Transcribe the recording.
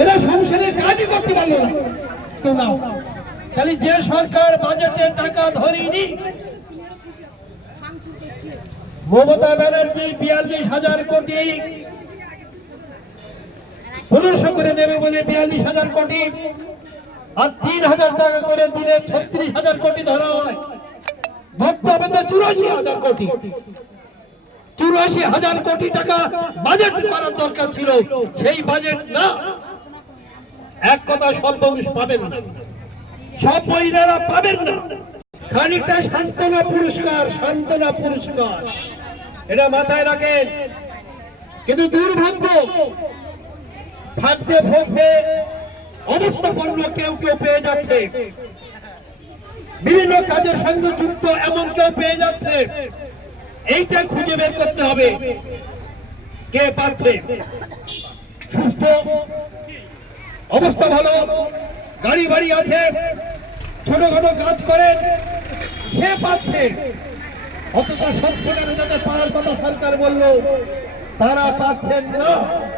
এরা সংসারে কাজই করতে পারলো না। খালি যে সরকার বাজেটে টাকা ধরেনি, মমতা ব্যানার্জি 42,000 কোটি পুনর্শ করে দেবে বলে 42,000 কোটি, আর 3,000 টাকা করে দিলে 36,000 কোটি ধরা হয়। ধরতে হবে তো 84,000 কোটি। 84,000 কোটি টাকা বাজেট করার দরকার ছিল, সেই বাজেট না। এক কথা, সব মানুষ পাবেন না, সব মহিলারা পাবেন না। খানিকটা সান্ত্বনা পুরস্কার, সান্ত্বনা পুরস্কার, এটা মাথায় রাখেন। কিন্তু দুর্ভাগ্য, ভাগ্যে ভোগে অবস্থাপন্ন কেউ কেউ পেয়ে যাচ্ছে, বিভিন্ন কাজের সঙ্গে যুক্ত এমন কেউ পেয়ে যাচ্ছে। এইটা খুঁজে বের করতে হবে কে পাচ্ছে। সুস্থ অবস্থা ভালো, গাড়ি বাড়ি আছে, ছোটখাটো কাজ করে, সে পাচ্ছে। অথচ 70,000 যাদের পাওয়ার কথা সরকার বলল, তারা পাচ্ছেন না।